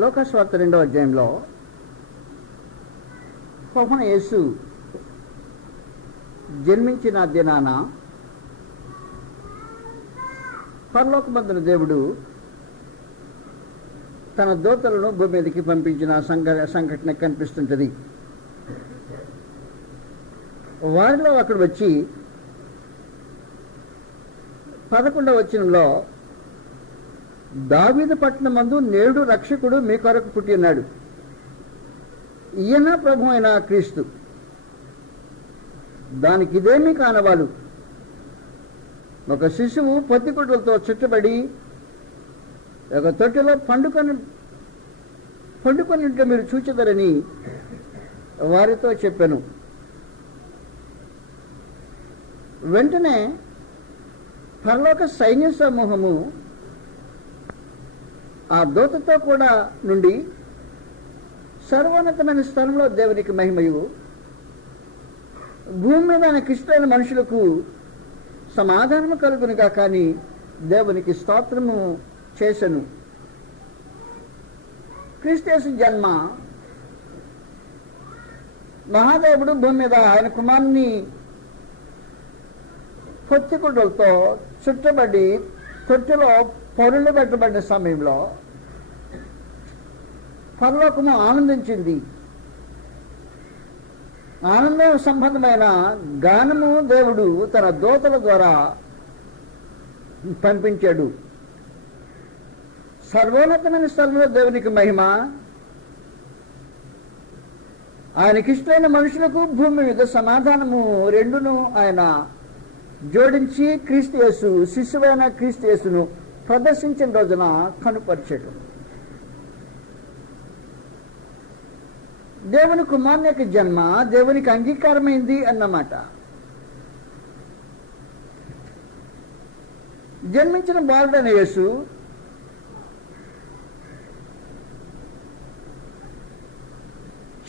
లోకస్వార్త 2వ అధ్యాయంలో ప్రభువైన యేసు జన్మించిన దినాన పరలోకమందున దేవుడు తన దూతలను భూమి మీదకి పంపించిన సంఘటన కనిపిస్తుంటుంది. వారిలో అక్కడ వచ్చి 11వ వచనంలో దావీదు పట్టణమందు నేడు రక్షకుడు మీ కొరకు పుట్టి ఉన్నాడు, ఈయన ప్రభు అయిన క్రీస్తు. దానికి ఇదేమీ కానవాలు, ఒక శిశువు పొత్తిగుడ్డలతో చుట్టబడి ఒక తొట్టెలో పండుకొని మీరు చూచెదరని వారితో చెప్పాను. వెంటనే పరలోక సైన్య సమూహము ఆ దూతతో కూడా నుండి సర్వోన్నతమైన స్థలంలో దేవునికి మహిమయు, భూమి మీద ఆయనకి ఇష్టమైన మనుషులకు సమాధానము కలుగునుగా కానీ దేవునికి స్తోత్రము చేసెను. క్రీస్తు యేసు జన్మ, మహాదేవుడు భూమి మీద ఆయన కుమారుని పొత్తిగుడ్డలతో చుట్టబడి తొట్టెలో పొరులు పెట్టబడిన సమయంలో పరలోకము ఆనందించింది. ఆనందం సంబంధమైన గానము దేవుడు తన దూతల ద్వారా పంపించాడు. సర్వోన్నతమైన స్థలంలో దేవునికి మహిమ, ఆయనకిష్టమైన మనుషులకు భూమి మీద సమాధానము, రెండును ఆయన జోడించి క్రీస్తు యేసు, శిశువైన క్రీస్తు యేసును ప్రదర్శించిన రోజున కనుపరిచాడు. దేవుని కుమారుని యొక్క జన్మ దేవునికి అంగీకారమైంది అన్నమాట. జన్మించిన బాలుడైన యేసు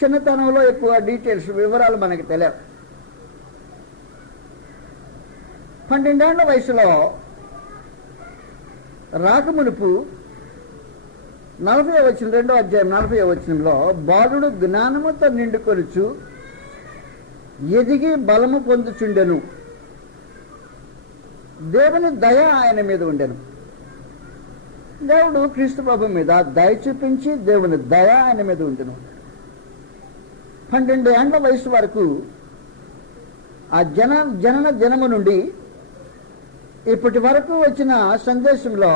చిన్నతనంలో ఎక్కువ డీటెయిల్స్, వివరాలు మనకు తెలియవు. 12 ఏళ్ల వయసులో రాకమునుపు 40వ వచనం, 2వ అధ్యాయం 40వ వచనంలో, బాలుడు జ్ఞానముతో నిండుకొనుచు ఎదిగి బలము పొందుచుండెను, దేవుని దయ ఆయన మీద ఉండెను. దేవుడు క్రీస్తు ప్రభు మీద దయ చూపించి దేవుని దయ ఆయన మీద ఉండెను. 12 ఏళ్ల వయసు వరకు ఆ జనన దినము నుండి ఇప్పటి వరకు వచ్చిన సందేశంలో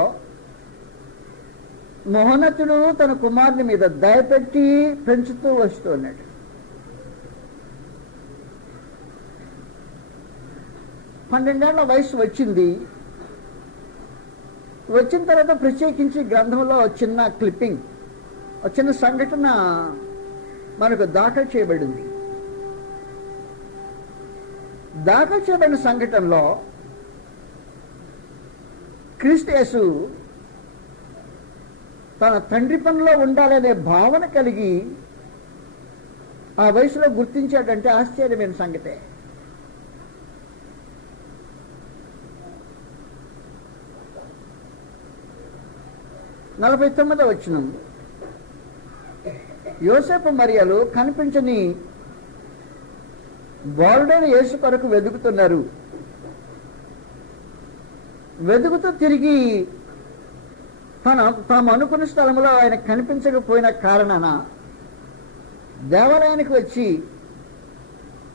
మహోన్నతుడు తన కుమారుని మీద దయపెట్టి పెంచుతూ వస్తున్నాడు. 12 ఏళ్ల వయసు వచ్చింది. వచ్చిన తర్వాత ప్రత్యేకించి గ్రంథంలో చిన్న క్లిప్పింగ్, చిన్న సంఘటన మనకు దాఖలు చేయబడింది. దాఖలు చేయబడిన సంఘటనలో క్రీస్తు యేసు తన తండ్రి పనిలో ఉండాలనే భావన కలిగి ఆ వయసులో గుర్తించాడంటే ఆశ్చర్యమైన సంగతే. నలభై 49వ వచనం, యోసేపు మరియలు కనిపించని బాలుడైన యేసు కొరకు వెతుకుతున్నారు. వెతుకుతూ తిరిగి తాము అనుకున్న స్థలంలో ఆయన కనిపించకపోయిన కారణాన దేవాలయానికి వచ్చి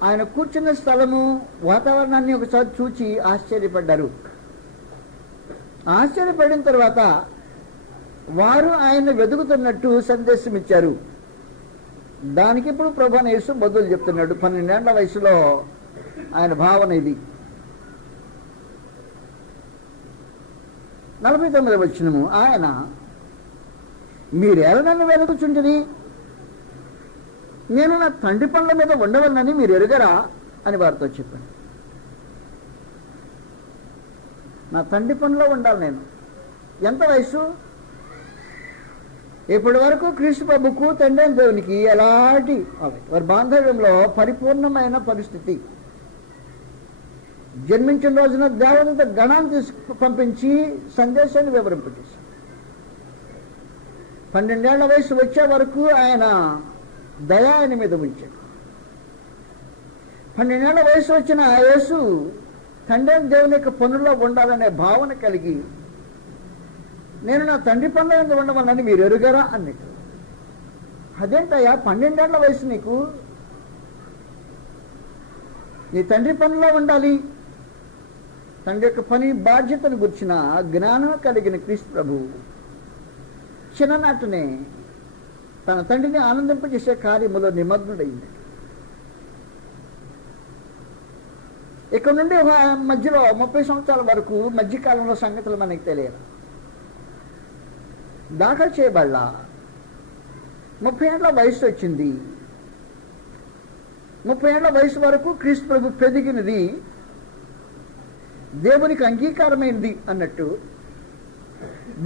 ఆయన కూర్చున్న స్థలము, వాతావరణాన్ని ఒకసారి చూచి ఆశ్చర్యపడ్డారు. ఆశ్చర్యపడిన తర్వాత వారు ఆయన్ని వెతుకుతున్నట్టు సందేశం ఇచ్చారు. దానికి ఇప్పుడు ప్రభువైన యేసు బదులు చెప్తున్నాడు. 12 ఏళ్ల వయసులో ఆయన భావన ఇది. 49వ వచనము, ఆయన మీరెలా నన్ను వెతుకుచుంటిరి, నేను నా తండ్రి పనుల మీద ఉండవలనని మీరు ఎరుగరా అని వారితో చెప్పాను. నా తండ్రి పనిలో ఉండాలి నేను. ఎంత వయసు? ఇప్పటి వరకు క్రీస్తు ప్రభుకు తండ్రి అయిన దేవునికి ఎలాంటి వారి బాంధవ్యంలో పరిపూర్ణమైన పరిస్థితి. జన్మించిన రోజున దేవదూత గణాన్ని పంపించి సందేశాన్ని వివరింపజేశారు. 12 ఏళ్ల వయసు వచ్చే వరకు ఆయన దయ ఆయన మీద ఉంచాడు. 12 ఏళ్ల వయసు వచ్చిన యేసు తండ్రి దేవుని యొక్క పనుల్లో ఉండాలనే భావన కలిగి, నేను నా తండ్రి పనుల మీద ఉండమని మీరు ఎరుగరా అన్నట్టు. అదేంటయ్యా 12 ఏళ్ల వయసు నీకు, నీ తండ్రి పనిలో ఉండాలి. తండ్రి యొక్క పని బాధ్యతను గుర్చిన జ్ఞానం కలిగిన క్రీస్తు ప్రభు చిన్ననాటనే తన తండ్రిని ఆనందింపజేసే కార్యములో నిమగ్నుడైంది. ఇక్కడ నుండి మధ్యలో 30 సంవత్సరాల వరకు మధ్యకాలంలో సంగతులు మనకి తెలియదు. దాఖలు చేయబడ్డా 30 ఏళ్ల వయసు వచ్చింది. 30 ఏళ్ల వయసు వరకు క్రీస్తు ప్రభు పెరిగినది దేవునికి అంగీకారమైనది అన్నట్టు,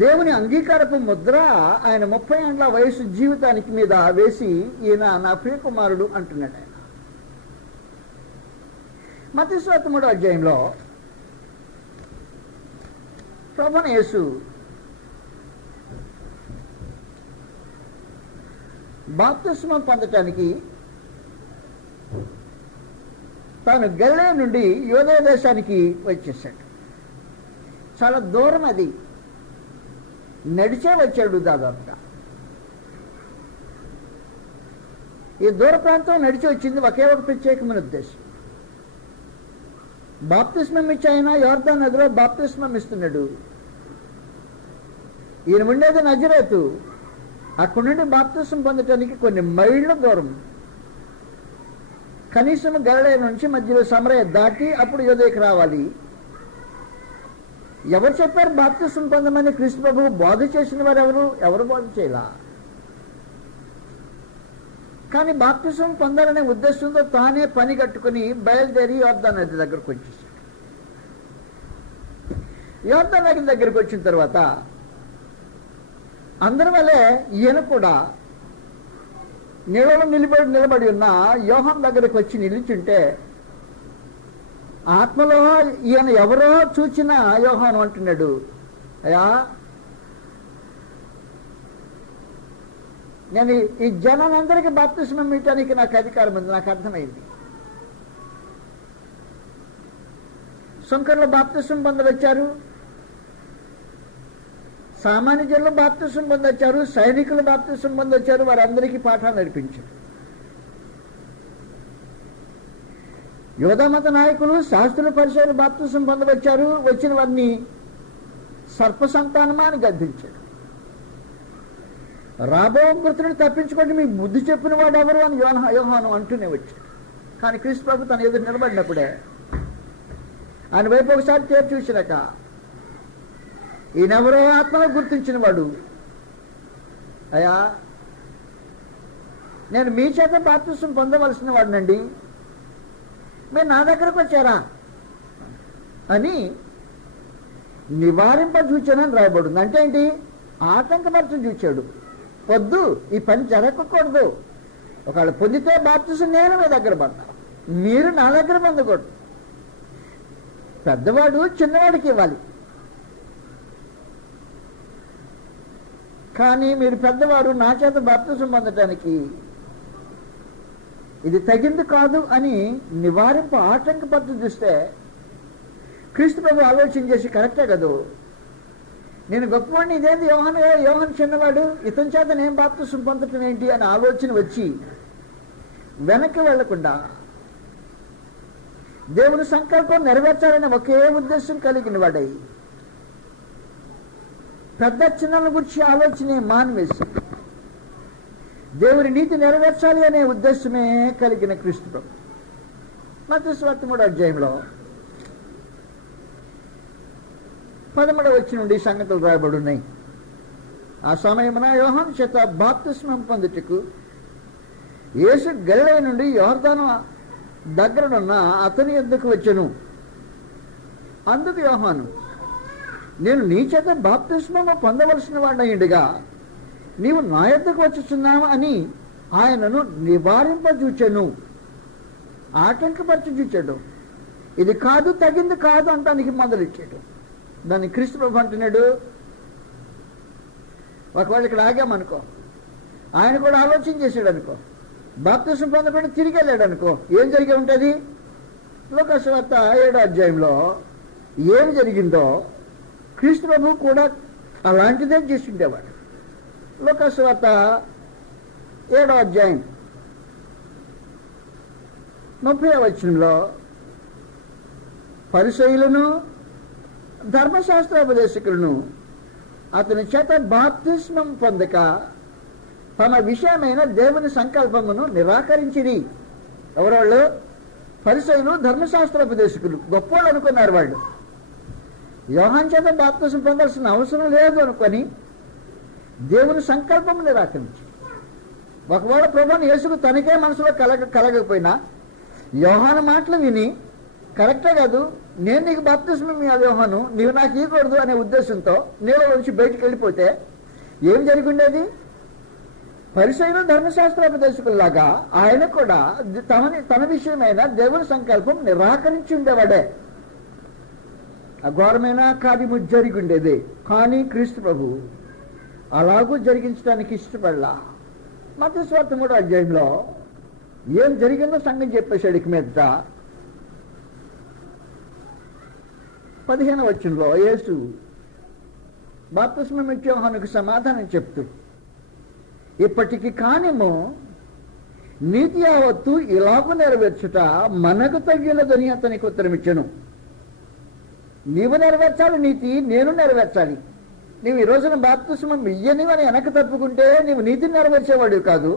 దేవుని అంగీకారపు ముద్ర ఆయన 30 ఏళ్ల వయసు జీవితానికి మీద వేసి, ఈయన నా ప్రియకుమారుడు అంటున్నాడు. ఆయన మత్తయి సువార్త 3వ అధ్యాయంలో ప్రభువైన యేసు బాప్తిస్మం పొందటానికి తాను గలిలయ నుండి యూదయ దేశానికి వచ్చేసాడు. చాలా దూరం, అది నడిచే వచ్చాడు. దాదాపుగా ఈ దూర ప్రాంతం నడిచి వచ్చింది ఒకే ఒక ప్రత్యేకమైన ఉద్దేశం. బాప్తిస్మం ఇచ్చి ఆయన యోర్దాను నదిలో బాప్తిస్మం ఇస్తున్నాడు. ఈయన ఉండేది నజరేతు. అక్కడి నుండి బాప్తిస్మం పొందటానికి కొన్ని మైళ్ళ దూరం, కనీసం గలిలయ నుంచి మధ్యలో సమరయ దాటి అప్పుడు యూదయకు రావాలి. ఎవరు చెప్పారు బాప్తిస్మం పొందమని? క్రీస్తు ప్రభువు బోధ చేసిన వారు ఎవరు బోధ చేయలా. కానీ బాప్తిస్మం పొందాలనే ఉద్దేశంతో తానే పని కట్టుకుని బయలుదేరి యోర్దాను నది దగ్గరకు వచ్చేసాడు. యోర్దాను నది దగ్గరికి వచ్చిన తర్వాత అందరి వల్లే ఈయన కూడా నీళ్ళలో నిలబడి ఉన్న యోహాను దగ్గరికి వచ్చి నిలిచుంటే, ఆత్మలో ఈయన ఎవరో చూచిన యోహాను అంటున్నాడు, అయ్యా నేను ఈ జనాలందరికీ బాప్తిస్మం ఇవ్వటానికి నాకు అధికారం ఉంది. నాకు అర్థమైంది. సుంకర్లు బాప్తిస్మం పొందవచ్చారు, సామాన్య జనులు బాప్తిస్మం పొందొచ్చారు, సైనికులు బాప్తిస్మం పొందొచ్చారు. వారందరికీ పాఠాలు నడిపించారు. యూదామత నాయకులు, శాస్త్రుల పరిచయాలు బాప్తిస్మం పొందవచ్చారు. వచ్చిన వారిని సర్ప సంతానమా అని గద్దించాడు. రాబో మృతులను తప్పించుకోండి, మీ బుద్ధి చెప్పిన వాడు ఎవరు అని యోహాను అంటూనే వచ్చాడు. కానీ క్రీస్తు ప్రభు తన ఎదురు నిలబడినప్పుడే ఆయన వైపు ఒకసారి తేరు చూసినాక, ఈయనెవరో ఆత్మలో గుర్తించిన వాడు, అయ్యా నేను మీ చేత బాప్తిస్మం పొందవలసిన వాడినండి, మీరు నా దగ్గరకు వచ్చారా అని నివారింప చూచానని రాయబడింది. అంటే ఏంటి? ఆటంకపరచు చూచాడు. వద్దు, ఈ పని జరగకూడదు. ఒకవేళ పొందితే బాప్తిస్మం నేను మీ దగ్గర పడ్డా, మీరు నా దగ్గర పొందకూడదు. పెద్దవాడు చిన్నవాడికి ఇవ్వాలి, కానీ మీరు పెద్దవారు నా చేత బాప్తిస్మం పొందటానికి ఇది తగింది కాదు అని నివారింపు ఆటంకపరచు చూస్తే క్రీస్తు ప్రభు ఆలోచన చేసి కరెక్టే కదూ, నేను గొప్పవాడిని, ఇదేంటి యోహాను చిన్నవాడు, ఇతని చేత నేను బాప్తిస్మం పొందటం ఏంటి అని ఆలోచన వచ్చి వెనక్కి వెళ్లకుండా దేవుని సంకల్పం నెరవేర్చాలనే ఒకే ఉద్దేశం కలిగిన వాడై పెద్ద చిన్నల గురించి ఆలోచనే మానివేసి దేవుని నీతి నెరవేర్చాలి అనే ఉద్దేశమే కలిగిన క్రీస్తు ప్రభు మత్తయి సువార్త 3వ అధ్యాయంలో 13వ వచనం నుండి సంగతులు రాయబడి ఉన్నాయి. ఆ సమయమున యోహాను చేత బాప్తిస్మం పొందుటకు యేసు గలిలయ నుండి యోర్దాను దగ్గరనున్న అతని యొద్దకు వచ్చెను. అందుకు యోహాను, నేను నీ చేత బాప్తిస్మము పొందవలసిన వాడినయుండగా నీవు నా యొద్దకు వచ్చుచున్నావు అని ఆయనను నివారింపజూచెను, ఆటంకపరచి చూచాడు. ఇది కాదు, తగింది కాదు అంటానికి మొదలెట్టాడు. దాన్ని క్రీస్తు ప్రభు అంటున్నాడు, ఒకవేళ ఇక్కడ ఆగామనుకో, ఆయన కూడా ఆలోచన చేశాడు అనుకో, బాప్తిసం పొందకుండా తిరిగి వెళ్ళాడు అనుకో, ఏం జరిగి ఉంటుంది? లూకాసు వార్త 7వ అధ్యాయంలో ఏం జరిగిందో క్రీస్తు ప్రభువు కూడా అలాంటిదే చేసి ఉండేవాడు. లూకాసు వార్త 7వ అధ్యాయం 30వ వచనంలో పరిసయ్యులను ధర్మశాస్త్రోపదేశకులను అతని చేత బాప్తిస్మం పొందక తమ విషయమైన దేవుని సంకల్పమును నిరాకరించిరి. ఎవరోళ్ళు? పరిసయ్యులు, ధర్మశాస్త్రోపదేశకులు. గొప్పోళ్ళు అనుకున్నారు వాళ్ళు. యోహాను చేత బాప్తిసం పొందాల్సిన అవసరం లేదు అనుకొని దేవుని సంకల్పం నిరాకరించి, ఒకవేళ ప్రభువుని యేసుకు తనకే మనసులో కలగకపోయినా యోహాను మాటలు విని కరెక్టే కాదు, నేను నీకు బాప్తిస్మం ఇవ్వాలి యోహాను, నీవు నాకు ఇవ్వకూడదు అనే ఉద్దేశంతో నీళ్ళ నుంచి బయటికి వెళ్ళిపోతే ఏం జరిగి ఉండేది? పరిసయ్యులు, ధర్మశాస్త్రోపదేశకుల్లాగా ఆయన కూడా తన విషయమైన దేవుని సంకల్పం నిరాకరించి ఉండేవాడే. అఘోరమైన కార్యము జరిగి ఉండేది. కానీ క్రీస్తు ప్రభు అలాగూ జరిగించడానికి ఇష్టపడలా. మత్తయి సువార్త 3వ అధ్యాయంలో ఏం జరిగిందో సంగతి చెప్పేశాడు. ఇక మీద 15వ వచనంలో యేసు బాప్తిస్మం ఇచ్చే యోహానుకు సమాధానం చెప్తూ, ఇప్పటికి కానేమో నీతి యావత్తు ఇలాగూ నెరవేర్చుట మనకు తగినదని అతనికి ఉత్తరం ఇచ్చాను. నీవు నెరవేర్చాలి నీతి, నేను నెరవేర్చాలి. నీవు ఈ రోజున బాప్తిస్మం ఇయ్యని అని వెనక తప్పుకుంటే నీవు నీతిని నెరవేర్చేవాడు కాదు.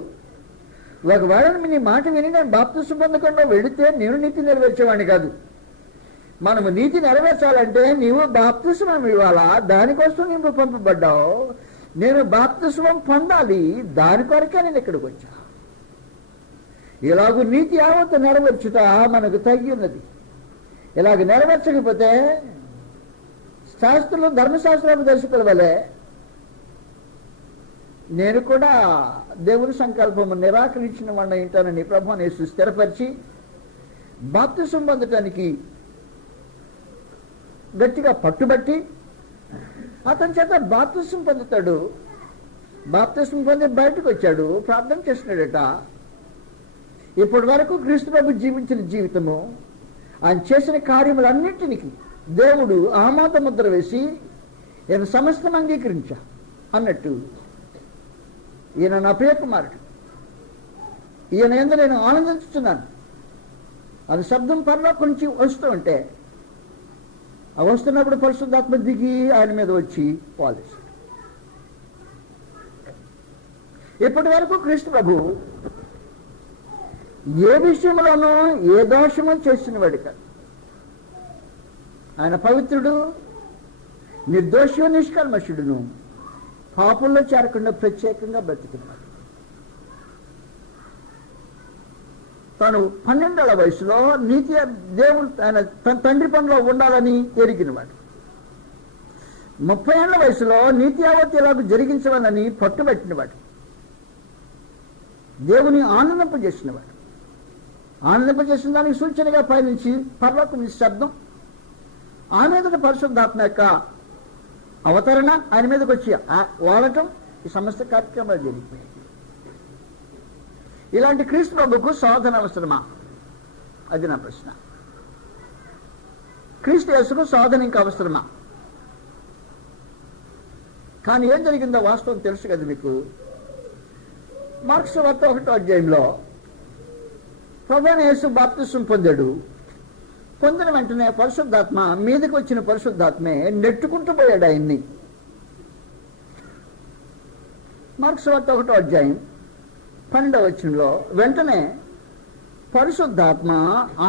ఒకవేళ నీ మాట విని నేను బాప్తిస్మం పొందకుండా వెళితే నేను నీతి నెరవేర్చేవాడిని కాదు. మనము నీతి నెరవేర్చాలంటే నీవు బాప్తిస్మం ఇవ్వాలా, దానికోసం నీవు పంపబడ్డావు. నేను బాప్తిస్మం పొందాలి, దాని కొరకే నేను ఇక్కడికి వచ్చా. ఇలాగూ నీతి యావత్తు నెరవేర్చుట మనకు తగ్గి ఉన్నది. ఇలాగ నెరవేర్చకపోతే శాస్త్రులు, ధర్మశాస్త్రోపదేశకుల వలె నేను కూడా దేవుని సంకల్పము నిరాకరించిన వాడిని ఉంటానని ప్రభువుని యేసు స్థిరపరిచి బాప్తిసం పొందటానికి గట్టిగా పట్టుబట్టి అతని చేత బాప్తిసం పొందుతాడు. బాప్తిసం పొంది బయటకు వచ్చాడు, ప్రార్థన చేస్తున్నాడట. ఇప్పటి వరకు క్రీస్తు ప్రభు జీవించిన జీవితము, ఆయన చేసిన కార్యములన్నింటికి దేవుడు ఆమోద ముద్ర వేసి ఈయన సమస్తం అంగీకరించా అన్నట్టు, ఈయన నా ప్రియ కుమారుడు, ఈయన యందు నేను ఆనందించుతున్నాను అది శబ్దం పరలోకం నుంచి వస్తూ ఉంటే, ఆ వస్తున్నప్పుడు పరిశుద్ధాత్మ దిగి ఆయన మీద వచ్చి పాలిస్తాడు. ఇప్పటి వరకు క్రీస్తు ప్రభు ఏ విషయంలోనూ ఏ దోషము చేసిన వాడు కాదు. ఆయన పవిత్రుడు, నిర్దోషి, నిష్కల్మషుడును, పాపుల్లో చేరకుండా ప్రత్యేకంగా బ్రతికినాడు. తాను 12వ వయసులో నీతి దేవుడు ఆయన తన తండ్రి పనిలో ఉండాలని ఎరిగినవాడు. 30 ఏళ్ల వయసులో నీతి యావత్తు ఇలాగ జరిగించవాలని పట్టుబట్టినవాడు. దేవుని ఆనందింపజేసినవాడు. ఆనందింపజేసిన దానికి సూచనగా పయనించి పరలోకం శబ్దం, ఆ మీద పరిశుద్ధాత్మ యొక్క అవతరణ ఆయన మీదకి వచ్చి వాడటం, ఈ సమస్త కార్యక్రమాలు జరిగిపోయాయి. ఇలాంటి క్రీస్తు ప్రభుకు శోధన అవసరమా? అది నా ప్రశ్న. క్రీస్తు యేసుకు శోధన ఇంకా అవసరమా? కానీ ఏం జరిగిందో వాస్తవం తెలుసు కదా మీకు. మార్క్స్ వార్త 1వ అధ్యాయంలో ప్రభువైన యేసు బాప్తిసం పొందాడు. పొందిన వెంటనే పరిశుద్ధాత్మ మీదకి వచ్చిన పరిశుద్ధాత్మే నెట్టుకుంటూ పోయాడు ఆయన్ని. మార్క్స్ వార్త 1వ అధ్యాయం 12వ వచనంలో వెంటనే పరిశుద్ధాత్మ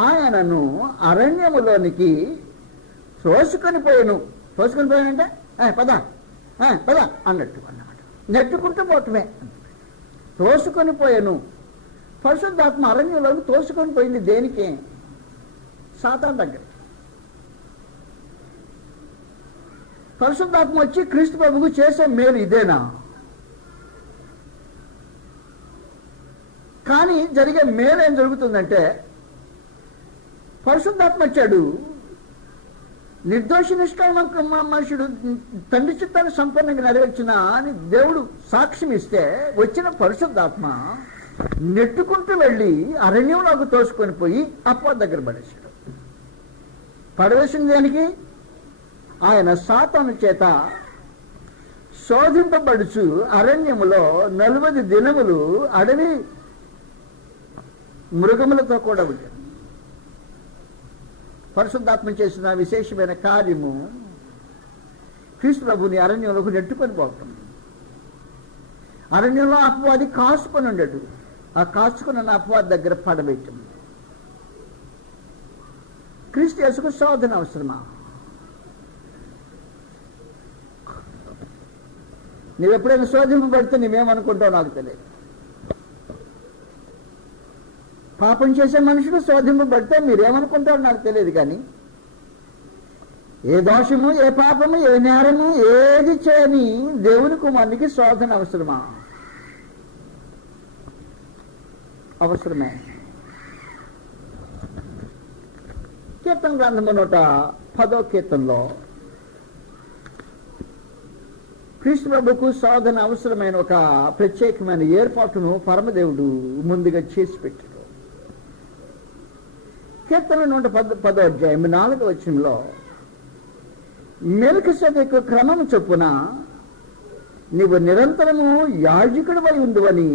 ఆయనను అరణ్యములోనికి తోసుకొని పోయాను. తోసుకొని పోయానంటే పద పద అన్నట్టు అన్నమాట. నెట్టుకుంటూ పోవటమే. తోసుకొని పోయాను. పరిశుద్ధాత్మ అరణ్యంలోకి తోసుకొని పోయింది దేనికి? సాతాను దగ్గరికి. పరిశుద్ధాత్మ వచ్చి క్రీస్తు ప్రభువుకు చేసే మేలు ఇదేనా? కానీ జరిగే మేలు ఏం జరుగుతుందంటే, పరిశుద్ధాత్మ వచ్చాడు, నిర్దోషి నిష్కామ మనుషుడు తండ్రి చిత్తాన్ని సంపూర్ణంగా నెరవేర్చిన అని దేవుడు సాక్ష్యం ఇస్తే వచ్చిన పరిశుద్ధాత్మ నెట్టుకుంటూ వెళ్ళి అరణ్యంలోకి తోసుకొని పోయి అపవాది దగ్గర పడేశాడు. పడవేసిన దానికి ఆయన సాతాను చేత శోధింపబడుచు అరణ్యములో 40 దినములు అడవి మృగములతో కూడా ఉంటాడు. పరిశుద్ధాత్మ చేసిన విశేషమైన కార్యము క్రీస్తు ప్రభుని అరణ్యంలోకి నెట్టుకొని పోవటం. అరణ్యంలో అపవాది కాసుకొని ఉండడు. ఆ కాచుకున్న అపవాది దగ్గర పడవేయటం. క్రీస్తు యేసుకు శోధన అవసరమా? నువ్వెప్పుడైనా శోధింపబడితే నువ్వేమనుకుంటావు నాకు తెలియదు. పాపం చేసే మనుషులు శోధింపబడితే మీరేమనుకుంటారో నాకు తెలియదు. కానీ ఏ దోషము, ఏ పాపము, ఏ నేరము ఏది చేయని దేవుని కుమారునికి శోధన అవసరమా? అవసరమే. కీర్తన గ్రంథము 110వ కీర్తనలో క్రీస్తు ప్రభుకు శోధన అవసరమైన ఒక ప్రత్యేకమైన ఏర్పాటును పరమదేవుడు ముందుగా చేసి పెట్టాడు. కీర్తన 110వ అధ్యాయం 4వ వచనంలో మెల్కీసెదెకు క్రమము చొప్పున నీవు నిరంతరము యాజకుడివై ఉండువని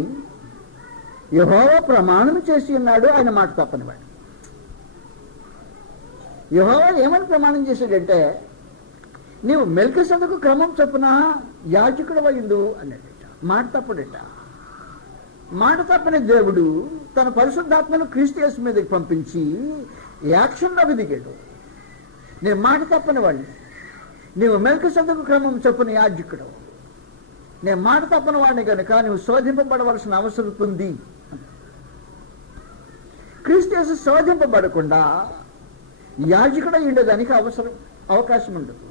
యెహోవా ప్రమాణం చేసి ఉన్నాడు. ఆయన మాట తప్పనివాడు. యెహోవా ఏమని ప్రమాణం చేశాడంటే నీవు మెల్కీసెదెకు క్రమం చొప్పున యాజకుడివై ఉండు అన్నాడట. మాట తప్పుడట. మాట తప్పని దేవుడు తన పరిశుద్ధాత్మను క్రీస్తు యేసు మీదకి పంపించి యాక్షన్లోకి దిగాడు. నేను మాట తప్పని వాడిని, నీవు మెల్కీసెదెకు క్రమం చొప్పున యాజకుడు. నేను మాట తప్పని వాడిని కనుక నువ్వు శోధింపబడవలసిన అవసరం ఉంది. క్రీస్తు యేసు శోధింపబడకుండా యాజకుడై ఉండేదానికి అవకాశం ఉండదు.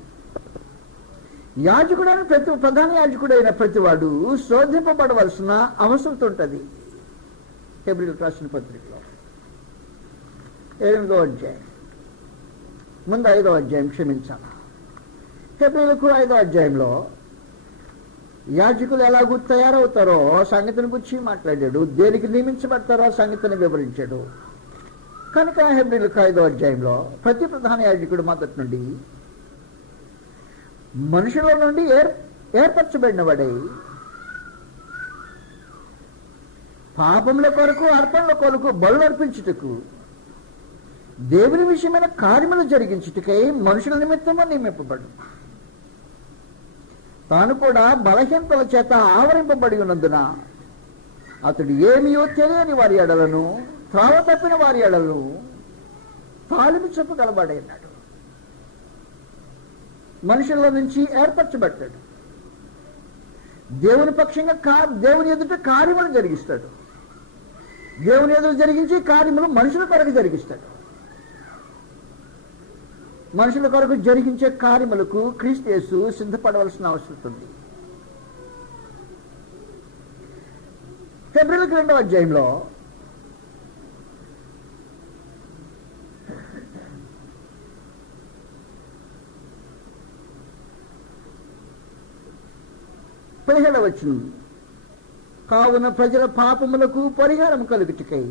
యాజకుడైన ప్రధాన యాజకుడైన ప్రతివాడు శోధింపబడవలసిన అవసరం ఉంటుంది. హెబ్రీయులకు రాసిన పత్రికలో 8వ అధ్యాయం ముందు 5వ అధ్యాయం క్షమించాలా. హెబ్రీయులకు 5వ అధ్యాయంలో యాజకులు ఎలాగూ తయారవుతారో సంగతిని గురించి మాట్లాడాడు. దేనికి నియమించబడతారో సంగతిని వివరించాడు. కనుక హెబ్రీయులకు 5వ అధ్యాయంలో ప్రతి ప్రధాన యాజకుడు మొదటి నుండి మనుషుల నుండి ఏర్పరచబడిన వాడై పాపముల కొరకు, అర్పణల కొరకు బలు అర్పించుటకు, దేవుని విషయమైన కార్యములు జరిగించుటకై మనుషుల నిమిత్తము నియమింపబడు. తాను కూడా బలహీనతల చేత ఆవరింపబడి ఉన్నందున అతడు ఏమియో తెలియని వారి ఎడలను, త్రావ తప్పిన వారి ఎడలను తాళిమి చెప్పగలవాడైనాడు. మనుషుల నుంచి ఏర్పరచబడ్డాడు. దేవుని పక్షంగా దేవుని ఎదుట కార్యములు జరిగిస్తాడు. దేవుని ఎదుట జరిగించి కార్యములు మనుషుల కొరకు జరిగిస్తాడు. మనుషుల కొరకు జరిగించే కార్యములకు క్రీస్తు యేసు సిద్ధపడవలసిన అవసరం ఉంది. హెబ్రీయులకు 2వ అధ్యాయంలో వచనం కావున ప్రజల పాపములకు పరిహారం కలుగుటకై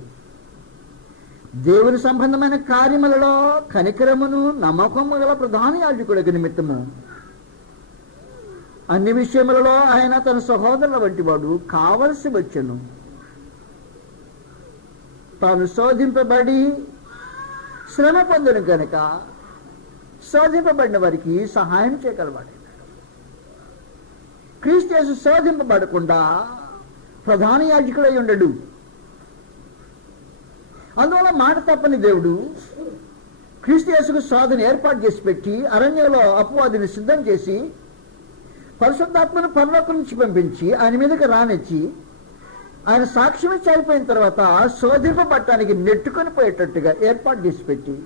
దేవుని సంబంధమైన కార్యములలో కనికరమును నమ్మకము గల ప్రధాన యాజకుడికి నిమిత్తము అన్ని విషయములలో ఆయన తన సహోదరుల వంటి వాడు కావలసి వచ్చెను. తాను శోధింపబడి శ్రమ పొందను కనుక శోధింపబడిన వారికి సహాయం చేయగలవాడు. క్రీస్తు యేసు శోధింపబడకుండా ప్రధాన యాజకుడై ఉండడు. అందువల్ల మాట తప్పని దేవుడు క్రీస్తు యేసుకు శోధన ఏర్పాటు చేసి పెట్టి అరణ్యంలో అపవాదిని సిద్ధం చేసి పరిశుద్ధాత్మను పరలోకం నుంచి పంపించి ఆయన మీదకి రానిచ్చి ఆయన సాక్ష్యం ఇచ్చి అయిపోయిన తర్వాత శోధింపబడటానికి నెట్టుకొని పోయేటట్టుగా ఏర్పాటు చేసి పెట్టి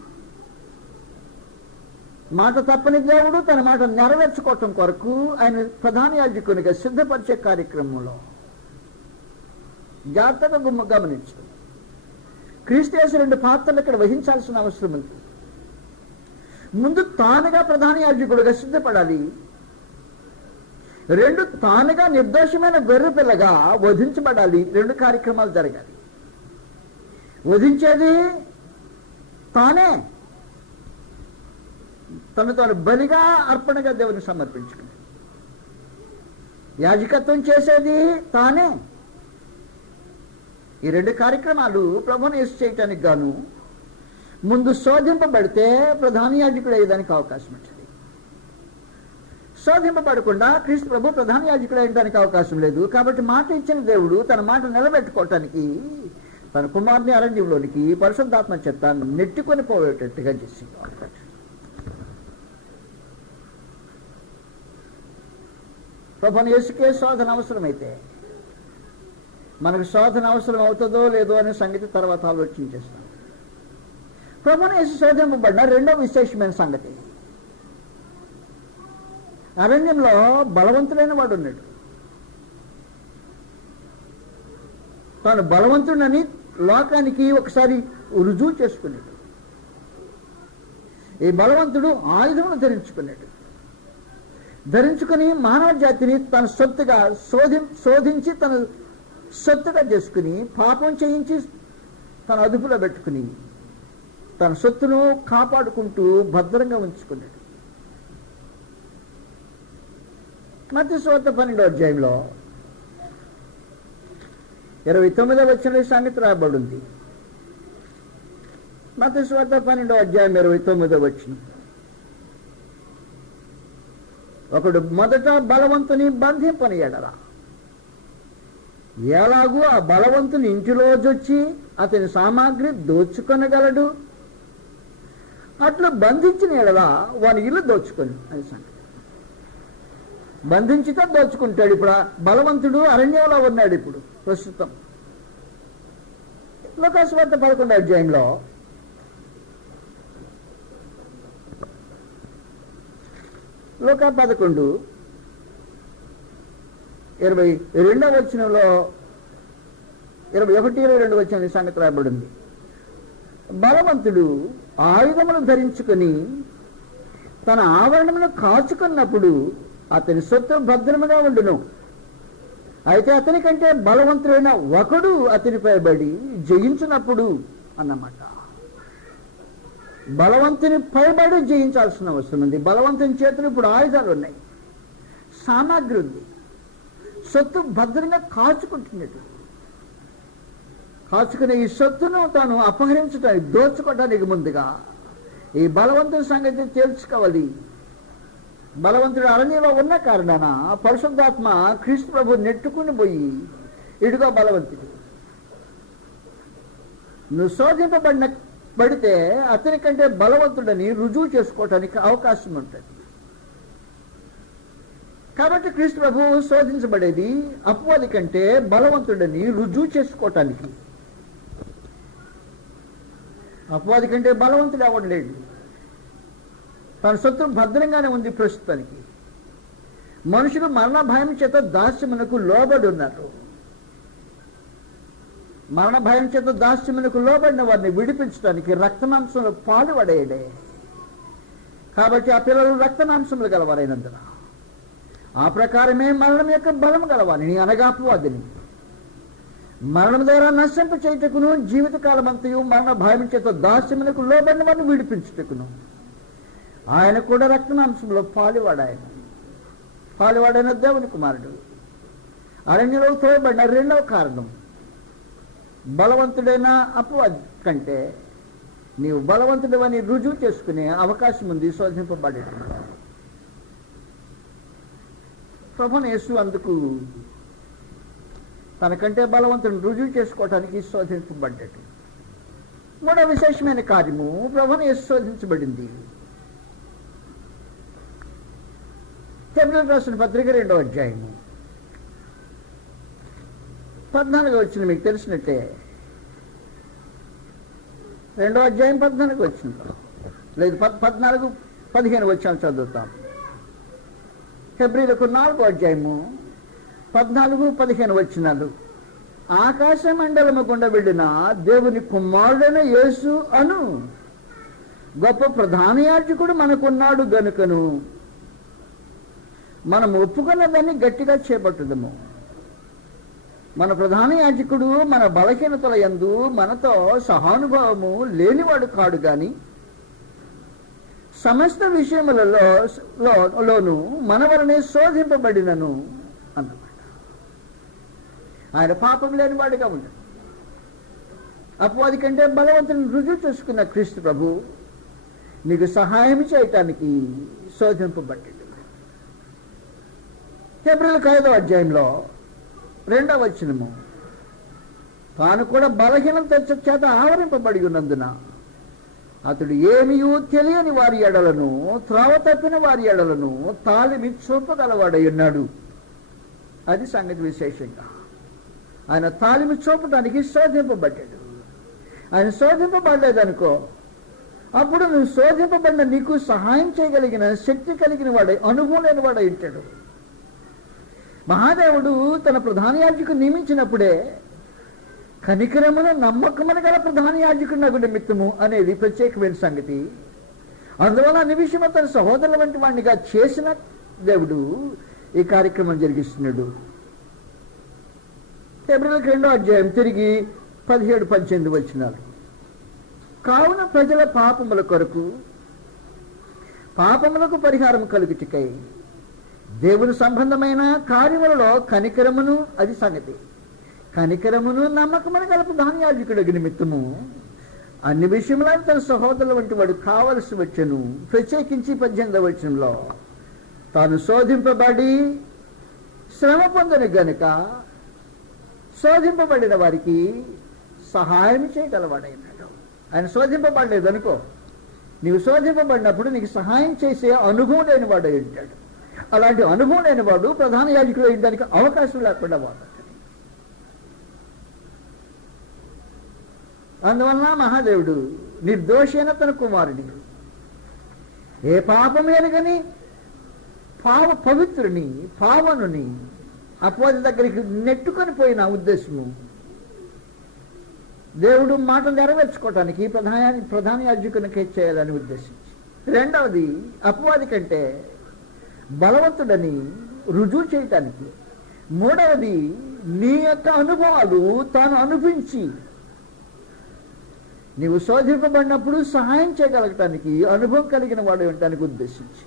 మాట తప్పని దేవుడు తన మాట నెరవేర్చుకోవటం కొరకు ఆయన ప్రధాన యాజకునిగా సిద్ధపరిచే కార్యక్రమంలో జాగ్రత్తగా గమనించు. క్రీస్తు యేసు 2 పాత్రలు ఇక్కడ వహించాల్సిన అవసరం ఉంది. ముందు తానుగా ప్రధాన యాజకుడుగా సిద్ధపడాలి. 2 తానుగా నిర్దోషమైన గొర్రె పిల్లగా వధించబడాలి. 2 కార్యక్రమాలు జరగాలి. వధించేది తానే, తాను బలిగా అర్పణగా దేవునికి సమర్పించుకుని. యాజకత్వం చేసేది తానే. ఈ 2 కార్యక్రమాలు ప్రభువుని యేసు చేయటానికి గాను ముందు శోధింపబడితే ప్రధాన యాజకుడు అయ్యేదానికి అవకాశం ఉంటుంది. శోధింపబడకుండా క్రీస్తు ప్రభు ప్రధాన యాజకుడు అయ్యడానికి అవకాశం లేదు. కాబట్టి మాట ఇచ్చిన దేవుడు తన మాట నిలబెట్టుకోవటానికి తన కుమారుని అరణ్యంలోనికి పరిశుద్ధాత్మ చేత నెట్టుకొని పోయేటట్టుగా చేసింది. ప్రభువుని యేసుకే శోధన అవసరమైతే మనకు శోధన అవసరం అవుతుందో లేదో అనే సంగతి తర్వాత ఆలోచన చేస్తాం. ప్రభువుని యేసు శోధింపబడిన 2వ విశేషమైన సంగతి, అరణ్యంలో బలవంతుడైన వాడు ఉన్నాడు. తాను బలవంతుడని లోకానికి ఒకసారి రుజువు చేసుకున్నాడు. ఈ బలవంతుడు ఆయుధమును ధరించుకుని మానవ జాతిని తన సొత్తుగా శోధించి తన సొత్తుగా చేసుకుని పాపం చేయించి తన అదుపులో పెట్టుకుని తన సొత్తును కాపాడుకుంటూ భద్రంగా ఉంచుకున్నాడు. మత్తయి సువార్త 12వ అధ్యాయంలో 29వ వచనంలో సంగతి రాయబడింది. మత్తయి సువార్త 12వ అధ్యాయం 29వ వచనం, ఒకడు మొదట బలవంతుని బంధింపని ఎడల ఎలాగూ ఆ బలవంతుని ఇంటిలోజొచ్చి అతని సామాగ్రి దోచుకొనగలడు, అట్లు బంధించిన ఎడల వాని ఇల్లు దోచుకొని అని సంగతి. బంధించితే దోచుకుంటాడు. ఇప్పుడు బలవంతుడు అరణ్యంలో ఉన్నాడు. ఇప్పుడు ప్రస్తుతం లూకాసు వార్త 11వ అధ్యాయంలో లూకా 11 22వ వచనంలో 21-22 వచనం సంగతి రాయబడింది. బలవంతుడు ఆయుధమును ధరించుకొని తన ఆవరణమును కాచుకున్నప్పుడు అతని సొత్తు భద్రముగా ఉండును. అయితే అతని కంటే బలవంతుడైన ఒకడు అతనిపై బడి జయించినప్పుడు అన్నమాట. బలవంతుని పైబడి జయించాల్సిన అవసరం ఉంది. బలవంతుని చేతులు ఇప్పుడు ఆయుధాలు ఉన్నాయి, సామాగ్రి ఉంది, సొత్తు భద్రంగా కాచుకునే ఈ సొత్తును తాను అపహరించడానికి దోచుకోవడానికి ముందుగా ఈ బలవంతుని సంగతి తెలుసుకోవాలి. బలవంతుడు అరణ్యంలో ఉన్న కారణాన పరిశుద్ధాత్మ క్రీస్తు ప్రభు నెట్టుకుని పోయి, ఇడుగా బలవంతుడు నువ్వు శోధింపబడితే అతని కంటే బలవంతుడని రుజువు చేసుకోవటానికి అవకాశం ఉంటుంది. కాబట్టి క్రీస్తు ప్రభు శోధించబడేది అపవాది కంటే బలవంతుడని రుజువు చేసుకోవటానికి. అపవాది కంటే బలవంతుడు ఎవడు లేడు. తన సొత్తు భద్రంగానే ఉంది ప్రస్తుతానికి. మనుషులు మరణ భయం చేత దాస్యమునకు లోబడి ఉన్నారు. మరణ భయం చేత దాస్యమునకు లోబడిన వారిని విడిపించడానికి రక్తమాంసంలో పాలు పడేయడే. కాబట్టి ఆ పిల్లలు రక్తమాంసములు గలవారైనందున ఆ ప్రకారమే మరణం యొక్క బలం గలవాని అనగా అపవాదిని మరణం ద్వారా నశింప చేయుటకును జీవితకాలం అంతయు మరణ భయం చేత దాస్యమునకు లోబడిన వారిని విడిపించుటకును ఆయన కూడా రక్తమాంసంలో పాలువాడైన దేవుని కుమారుడు. అరణ్యంలో తోయబడిన 2వ కారణం, బలవంతుడైన అపవాది కంటే నీవు బలవంతుడవని రుజువు చేసుకునే అవకాశం ఉంది శోధింపబడేటువంటి. ప్రభువుని యేసు అందుకు తనకంటే బలవంతుని రుజువు చేసుకోవటానికి శోధింపబడ్డాడు. 3వ విశేషమైన కార్యము, ప్రభువుని యేసు శోధించబడింది. హెబ్రీయులకు రాసిన పత్రిక 2వ అధ్యాయము 14వ వచనం మీకు తెలిసినట్టే. 2వ అధ్యాయం 14వ వచనంలో లేదు 14-15 వచనాలు చదువుతాం. హెబ్రీయులకు 4వ అధ్యాయము 14-15 వచనాలు. ఆకాశ మండలము గుండా వెళ్ళిన దేవుని కుమారుడైన యేసు అను గొప్ప ప్రధాన యాజకుడు మనకున్నాడు గనుకను మనం ఒప్పుకున్న దాన్ని గట్టిగా చేపట్టుదము. మన ప్రధాన యాజకుడు మన బలహీనతల యందు మనతో సహానుభావము లేనివాడు కాడు గాని సమస్త విషయములలోను మన వలనే శోధింపబడినను అన్నమాట. ఆయన పాపం లేనివాడుగా ఉన్నాడు. అపవాది కంటే బలవంతుని రుజువు చేసుకున్న క్రీస్తు ప్రభు నీకు సహాయం చేయటానికి శోధింపబడ్డాడు. హెబ్రీయులకు 5వ అధ్యాయంలో 2వ వచనము, తాను కూడా బలహీనత చేత ఆవరింపబడి ఉన్నందున అతడు ఏమీయూ తెలియని వారి ఎడలను త్రోవ తప్పిన వారి ఎడలను తాళిమి చూపగలవాడై ఉన్నాడు. అది సంగతి. విశేషంగా ఆయన తాళిమి చూపడానికి శోధింపబడ్డాడు. ఆయన శోధింపబడలేదనుకో, అప్పుడు నువ్వు శోధింపబడిన నీకు సహాయం చేయగలిగిన శక్తి కలిగిన వాడై, అనుభవం లేని వాడై ఉంటాడు. మహాదేవుడు తన ప్రధాన యాజకుడు నియమించినప్పుడే కనికరమున నమ్మకమున గల ప్రధాన యాజకుడు నాకు నిమిత్తము అనేది ప్రత్యేకమైన సంగతి. అందువల్ల అన్ని విషయంలో తన సహోదరుల వంటి వాడినిగా చేసిన దేవుడు ఈ కార్యక్రమం జరిగిస్తున్నాడు. హెబ్రీయులకు 2వ అధ్యాయం తిరిగి 17-18 వచనాలు. కావున ప్రజల పాపముల కొరకు పాపములకు పరిహారం కలుగుటికై దేవుని సంబంధమైన కార్యములలో కనికరమును, అది సంగతి, కనికరమును నమ్మకమును గల ప్రధాన యాజకుడు నిమిత్తము అన్ని విషయంలో తన సహోదరుల వంటి వాడు కావలసి వచ్చెను. ప్రత్యేకించి 18వ వచనంలో తాను శోధింపబడి శ్రమ పొందని గనుక శోధింపబడిన వారికి సహాయం చేయగలవాడైనాడు. ఆయన శోధింపబడలేదు అనుకో, నీవు శోధింపబడినప్పుడు నీకు సహాయం చేసే అనుభవం లేని వాడు అయి ఉంటాడు. అలాంటి అనుభవం లేని వాడు ప్రధాన యాజకుడు అయ్యడానికి అవకాశం లేకుండా వాడు. అందువలన మహాదేవుడు నిర్దోషైన తన కుమారుని ఏ పాపం ఎరగని పవిత్రుని పావనుని అపవాది దగ్గరికి నెట్టుకొని పోయిన ఉద్దేశము దేవుడు మాట నెరవేర్చుకోవటానికి ప్రధాన యాజకునికే చేయాలని ఉద్దేశించి, రెండవది అపవాది కంటే బలవంతుడని రుజువు చేయటానికి, మూడవది నీ యొక్క అనుభవాలు తాను అనుభవించి నీవు శోధింపబడినప్పుడు సహాయం చేయగలగటానికి అనుభవం కలిగిన వాడు ఉండటానికి ఉద్దేశించి.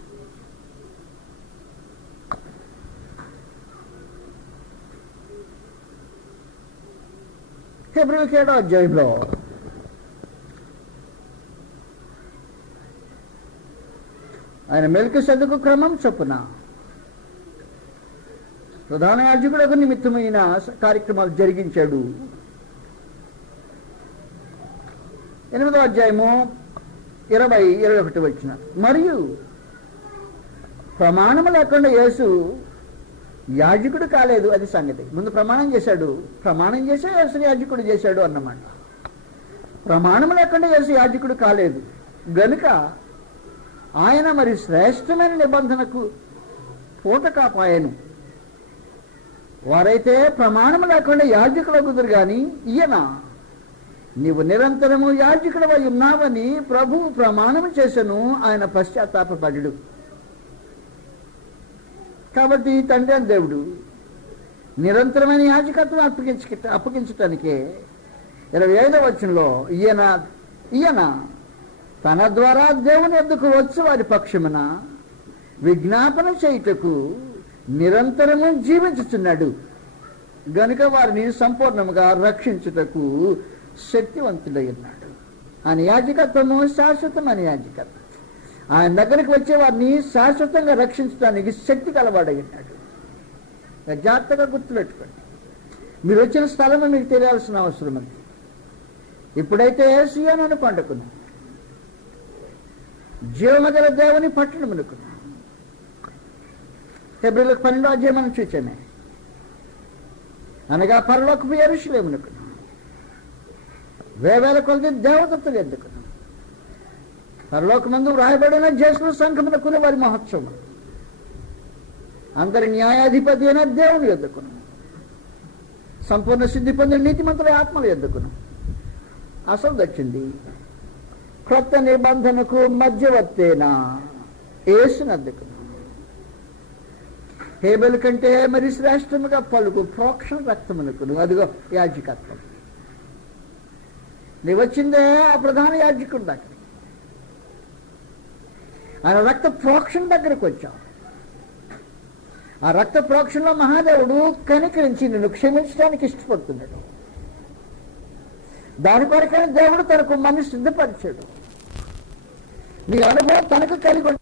హెబ్రీయులకు 7వ అధ్యాయంలో ఆయన మెల్కీసెదెకు క్రమం చొప్పున ప్రధాన యాజకులకు నిమిత్తమైన కార్యక్రమాలు జరిగించాడు. 8వ అధ్యాయము 20-21 వచనం. మరియు ప్రమాణము లేకుండా యేసు యాజకుడు కాలేదు, అది సంగతి. ముందు ప్రమాణం చేశాడు, ప్రమాణం చేసే యేసు యాజకుడు చేశాడు అన్నమాట. ప్రమాణం లేకుండా యేసు యాజకుడు కాలేదు గనుక ఆయన మరి శ్రేష్టమైన నిబంధనకు పూట కాపాయను. వారైతే ప్రమాణం లేకుండా యాజకులు కుదురు గాని ఈయన నీవు నిరంతరము యాజకుడవై ఉన్నావని ప్రభువు ప్రమాణం చేసెను. ఆయన పశ్చాత్తాపపడు. కాబట్టి తండ్రి అని దేవుడు నిరంతరమైన యాజకత్వం అప్పగించటానికే 25వ వచనంలో ఈయన తన ద్వారా దేవుని యొద్దకు వచ్చి వారి పక్షమున విజ్ఞాపన చేయుటకు నిరంతరము జీవించుచున్నాడు గనుక వారిని సంపూర్ణముగా రక్షించుటకు శక్తివంతుడై ఉన్నాడు. ఆయన యాజకత్వము శాశ్వతమైన యాజకత్వం. ఆయన దగ్గరికి వచ్చే వారిని శాశ్వతంగా రక్షించడానికి శక్తి కలవాడై ఉన్నాడు. జాగ్రత్తగా గుర్తుపెట్టుకోండి. మీరు వచ్చిన స్థలము మీకు తెలియాల్సిన అవసరం ఉంది. ఇప్పుడైతే సీయోను పండుకున్నాం, జీవమగల దేవుని పట్టణమునుకున్నాం. హెబ్రీయులకు 12వ అధ్యాయం మనం చూచామే. అనగా పరలోకపు యెరూషలేమునుకున్నాం. వేవేల కొలది దేవదత్తులు ఎద్దుకున్నాం. పరలోకమందు వ్రాయబడిన జ్యేష్ఠుల సంఘమునకున్న వారి మహోత్సవం. అందరి న్యాయాధిపతి అయిన దేవుని ఎద్దుకున్నాం. సంపూర్ణ సిద్ధి పొందిన నీతిమంతుల ఆత్మలు ఎద్దుకున్నాం. అసలు వచ్చింది క్రొత్త నిబంధనకు మధ్యవర్తేనా యేసునందుకు హేబెల్ కంటే మరి శ్రేష్టముగా పలుకు ప్రోక్షణ రక్తమునకును, అదిగో యాజకత్వం. నీ వచ్చిందే ఆ ప్రధాన యాజకుడు దగ్గర, ఆయన రక్త ప్రోక్షణ దగ్గరకు వచ్చావు. ఆ రక్త ప్రోక్షణలో మహాదేవుడు కనికరించి నిన్ను క్షమించడానికి ఇష్టపడుతున్నాడు. దాని కొరకైనా దేవుడు తన కుమారుని సిద్ధపరిచాడు. నీ అనుభవం తనకు కలిగి